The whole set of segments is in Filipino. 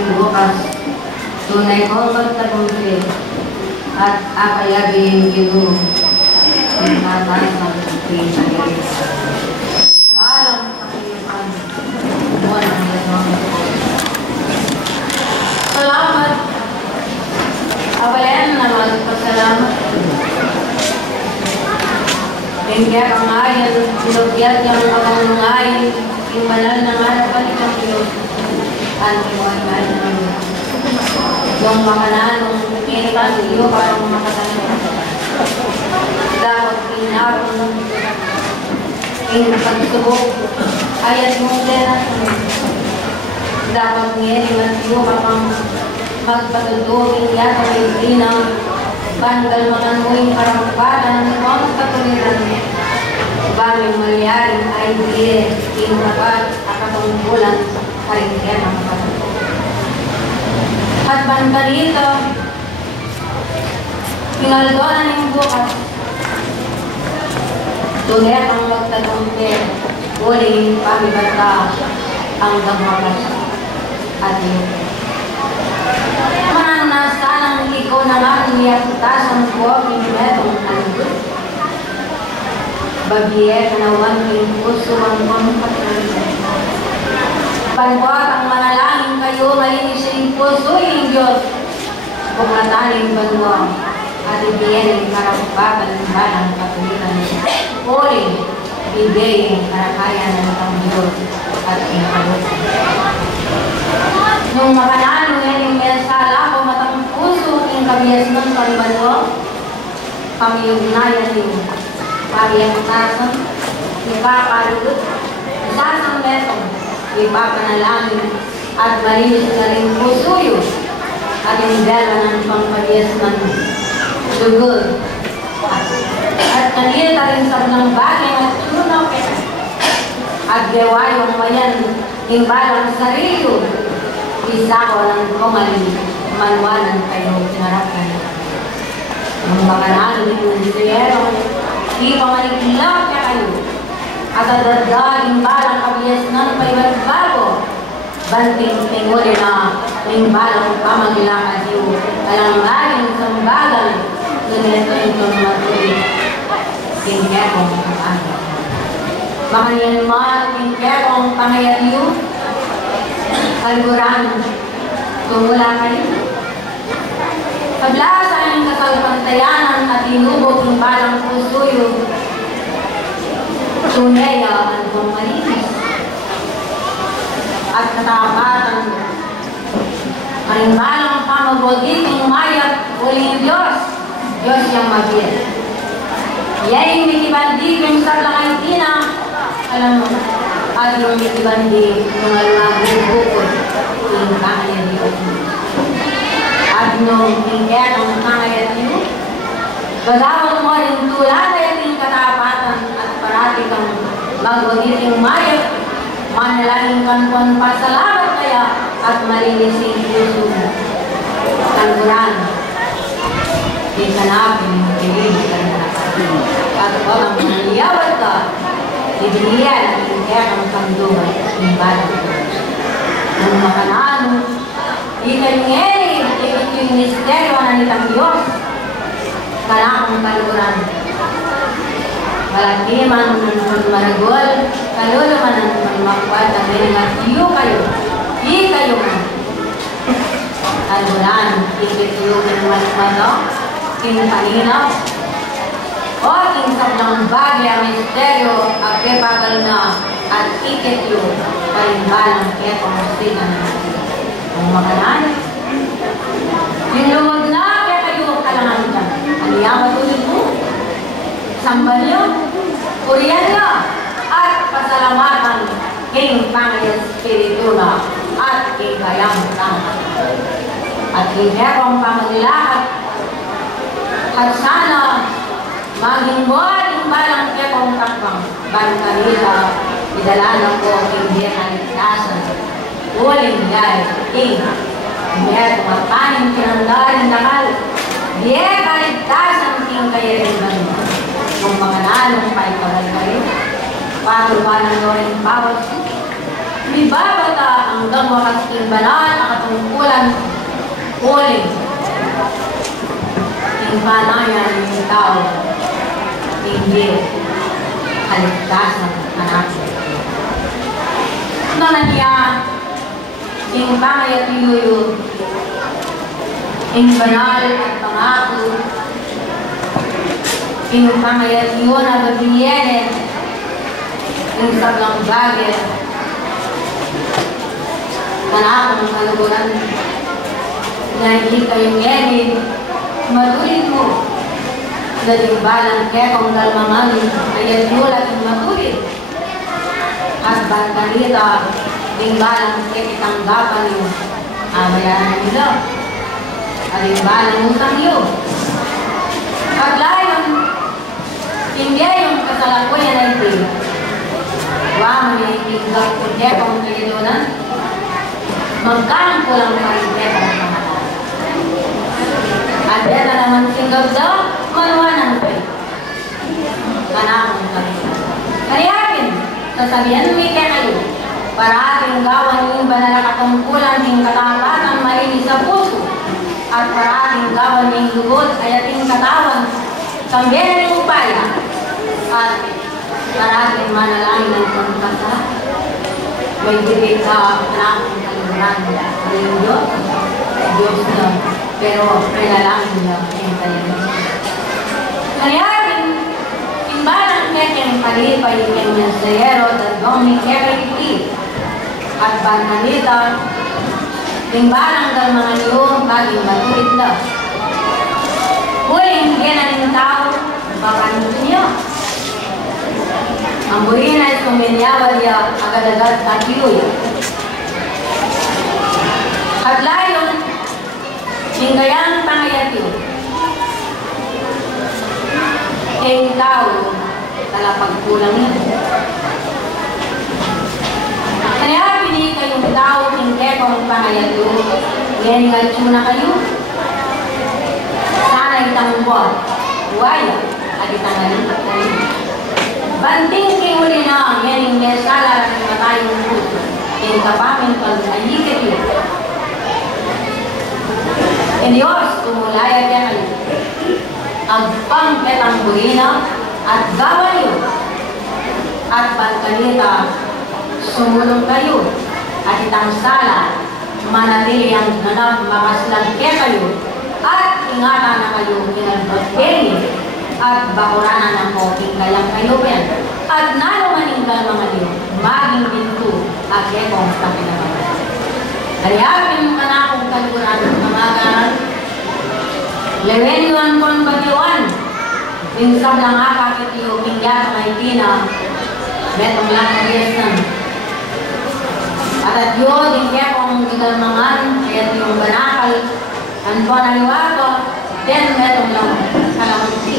ng bukas, tunay kong magtagumpay at akayagin Ginoo ang tatasang pinagay. Parang pakilipan mo ang iyong salamat. Abayan na magpasalamat. Kaya ang ayan, sinugyat niyang pagkamangayin, yung manal ng harapan ng Diyos, ang iwan ng yung makananong kinipan iyo parang makatanong. Dapat pinarong pagsubok, ayat mong leras. Dapat nginiwan iyo kapang magpatutugin yata ay ginang, banggal mga muing parampatan ng mga katuliran. Baming malyaring ay hindi dapat akatunggulan karingyan ang kapatid. At banda rito, pinaldonan ng bukas, tunay ang magtagumpay, huling pamibata ang damakas at iyo. Manang nasanang ikaw na nga niyakutas ang buwag ng metong alibot. Babiye kanawan ng puso ang mga patalitan. Panbuhat ang manalangin kayo, malinis yung puso yung Diyos. Pagkataling banwa at ibiyen ang karapapan ng balang katulitan. Huling, ibigay ang karakayan ng Diyos at inabot. Nung makanano ngayon yung mesala ko matang puso yung kabiyas ng pagbanwa, kami yung nayan yung pagiyakutasan, ipapalulot, isasang metong, ipapanalangin, at malinis na rin puso yun, at yung dala ng pangpagiyas ng dugod. At kanina rin sa ng bagay at tunaw at gewayong mayan, yung balang sarili isa ko ng kumali, manwanan kayo, tinarapan. Ang makanalo din ng siyero, di pa manigilaw niya kayo. At adadaging balang kabiyas ng paibago, banting tinguli na ng balang pamagilakan niyo. Alangayin sa bagal, ganito itong matuloy. Tingkekong ang makanyan man, tingkekong pangayat niyo. Kalguran, tumula kayo. Paglasan ng kasalpantayanan at inubog ng balang puso yun, tunaya ang pumalinis. At katapatan, ang balang pamagwagin ng mayat, uling Diyos, Diyos yung magyan. Yay, mikibandigin sa langay alam mo, at yung mitibandi yung alumagin bukod yung kanya Diyos. At nung tingkaya ng kanya Diyos, bagawang mo yung tulad yung katapatan at parati kang magwagin yung mayat, manalangin kang kung pasalamat kaya at malinisin puso mo. Kalguran, isanapin yung kilig ka na at walang mangyawat ka, ibigyan ang kaya kang kandungan ng balang ko. Nung makanano, ikanyeri, ikit yung misteryo na nitang Diyos, kalakong kalguran. Malakiman ng maragol, kaluluman ng makwad at nilingat iyo kayo, di kayo man. Kalguran, ikit yung manmano, kinpaninaw, o kinsap ng bagay ang misteryo at kepagal na at ikit yung palimbalang kepo mustingan natin. Ang makanan, yung lumod na kaya kayo kalangan dyan. Aliyawa tulid mo, sambal nyo, kuriyan nyo, at pasalamatan king Panginoon Espiritu na at king kayang tangka. At king kepong pangilakad at sana maging buwan balang kepong takbang balang kanila idalanan ko hindi ang ligtasan uling dahil king hindi mapaning pinanggaling nakal hindi kaligtasan king kaya rin ba kung mga nanong paipagay kayo patulwa ng loreng bawas Mibabata hanggang wakas timbalan ang katungkulan uling. Timbanayan ng tao, hindi kaligtasan anak. Nana niya, yung pangayat yuyo, yung banal at pangako, yung pangayat yun na babiyene, yung sablang bagay, anak ng kaluguran, na hindi kayong yenin, matuloy mo, na yung balang kekong dalmangan, ay yulat yung matuloy. At bantalita, yung balang kekitanggapan yung abayaran nila. At yung balang utang yun. At layon, hindi yung kasalakuyan ay ito. Wama niya yung tinggal ko kekong kagilunan. Magkang ko lang pa yung kekong kamatan. At yan na naman tinggal daw, manuwanan ko yun. Kanakong kami. Kariyakin, sasabihan mo kayo, para ating gawan yung banal na katungkulan ng katapatan malinis sa puso, at para ating gawan yung lugod ay ating katawan, sambihan ng upaya, at para ating manalangin ng pagkasa, may dilig ka kanakong kaluguran ng Diyos, Diyos na, pero manalangin niya yung tayo. Kariyakin, timbalang kekeng palipay kanyang sayero at gawing kekeng at bananita, timbalang dal mga niyo baging matulit na. Huling ginan ng tao, bakanito niyo. Ang buhin ay suminyawa niya agad-agad takiyoy. At layon, singayang pangayat yun. Kaya tao, talapagkulang yun. Kaya pinili kayong tao, hindi kong pangayat yun. Ngayon nga itsuna kayo. Sana itang buwan, buwaya, at itang alipat kayo. Banting kayo rin na, ngayon may sala at matayong puso. Kaya kapamin pag ayikit yun. En Diyos, tumulaya niya kayo. Agpang petang buhina at gawan yun. At bantalita, sumulong kayo. At itang sala, manatili ang ganap makaslagke kayo. At ingatan na kayo kinagbagbeni. At bakuranan ng koping kayang kayo yan. At nalumaninggal mga niyo, maging binto at kekong sa pinagawa. Kayapin ka na akong kaluguran ng mga garan. Leweniwan kon batiwan. Insab lang akakit iyo pingyat may tina. Betong lang kabiyasan. At yun, din kaya kong gigalmangan, kaya yung banakal, anpo na liwato, then betong lang kalamunti.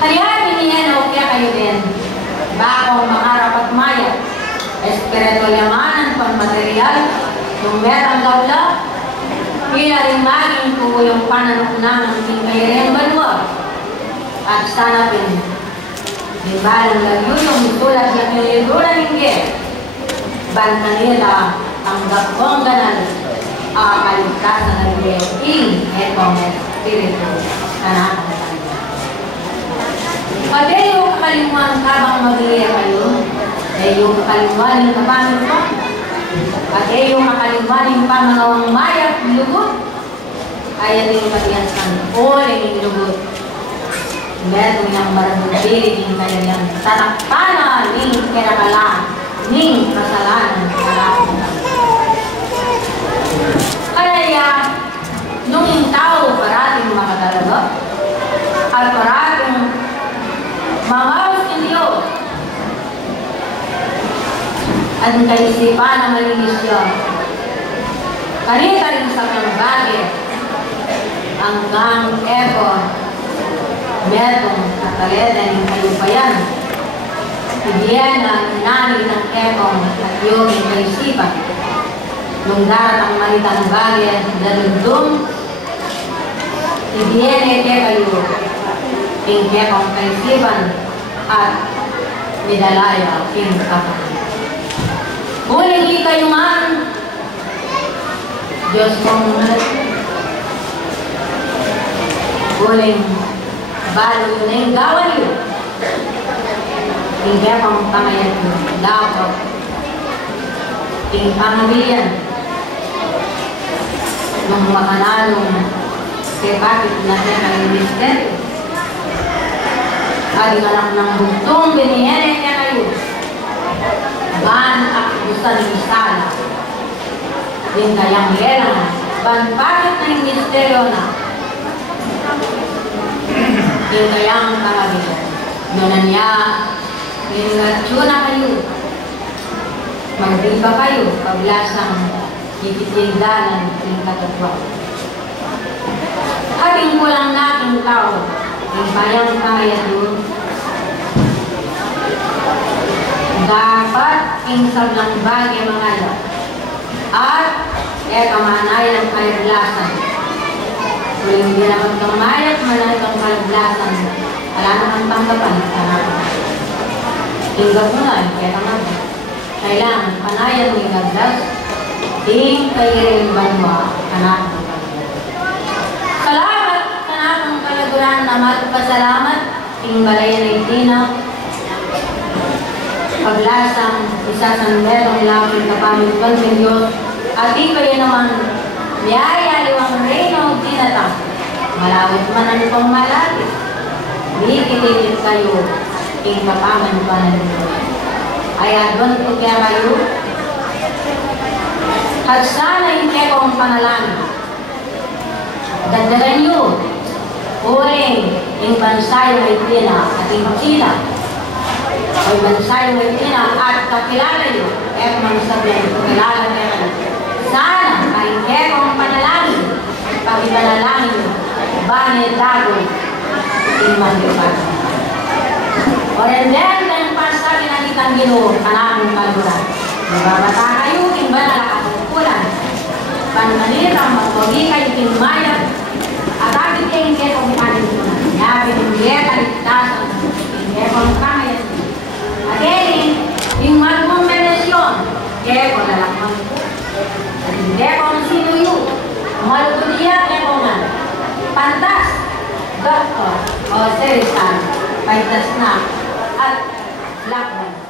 Kaya piniyano kaya kayo din, bakong mangarap at maya, espiritual yamanan, pang-material, yung metang gawla, kaya rin maging ko yung pananukunan ng tingkayareng balwa. At sana pin, di ba lang lagyo yung tulad ng libro na hindi, banta nila ang gagawang ganan, kaligtasan ng Diyos, etong espiritu na nakakasal. Pati yung kakalimuan habang mag-iiya kayo, yung kakalimuan yung kapamit mo, pati yung kakalimuan yung pamangawang maya, lugod, ay ating patiyasan o yung lugod. Meron yung marabugili yung kanyang tatakpana ng kinakalaan, ng kasalanan kaya nung yung tao parating makatalaga at parating mamawas ng Diyos at ang kaisipan na malinis siya kanita rin sa kambagi hanggang eko metong kataleda ng kalupayan ibiyan ang inani ng ekong at yung kaisipan nung darat ang malitang bagay dalundong ibiyan ete kayo king ekong kaisipan at midalaya king kapatid. Huling kayo man, Diyos mong mahal. Huling balo yun na yung gawan yun. Hindi akong pangayan yun. Dapat. Ting pamilyan. Nung makanalong kaya bakit natin ang misteryo. Aling anak ng bugtong biniyanin niya kayo. Ban at gusto ng sala. Din kayang lelang. Ban bakit na yung misteryo na. Din kayang pangabilan. Noon niya, pinatyo na kayo. Magdiba kayo, paglasang ikitindanan ng katatwa. Ating kulang nating tao, yung bayang kaya doon. Dapat insab lang bagay mga ito. At kamanayan ang kalaglasan. Kung hindi naman kamayat man itong kalaglasan, wala naman tanggapan sa natin. Tinggal mo na, kaya naman. Kailangan panayan ng gagdas, ting kayo banwa, anak ng pagkakas. Salamat, anak ng kalaguran na magpasalamat, ting balayan ng tina, paglasang isasanderong lapit na pamilpan ng Diyos, at di kayo naman niyaya liwang reyno tinatang, malawit man ang pangmalapit, di kitilit kayo, ting kapaman pa ng Diyos. Ay doon ko kaya kayo. At sana hindi kong panalangin. Dagdagan nyo. Uwing yung bansay may tina at yung sila. O yung bansay may tina at kakilala nyo. Kaya kung sabihin, kakilala kayo. Sana ay hindi kong panalangin. Pag ipanalangin nyo, banit dago yung mandipan. O rin din, pasabi na kitang Ginoo, kanamong kaluran. Nagbabata kayo, kimba na nakatukulan. Panmanirang magpagi kayo kinmayag. At agad kayo hindi kong pinagitunan. Yabi ng hindi kaligtasan. Hindi kong kamayan. At yung magmong menasyon, hindi ko lalakman ko. At hindi kong sinuyo. Malutuliya, hindi ko nga. Pantas, doktor, o serisan, paitas na. At lakman.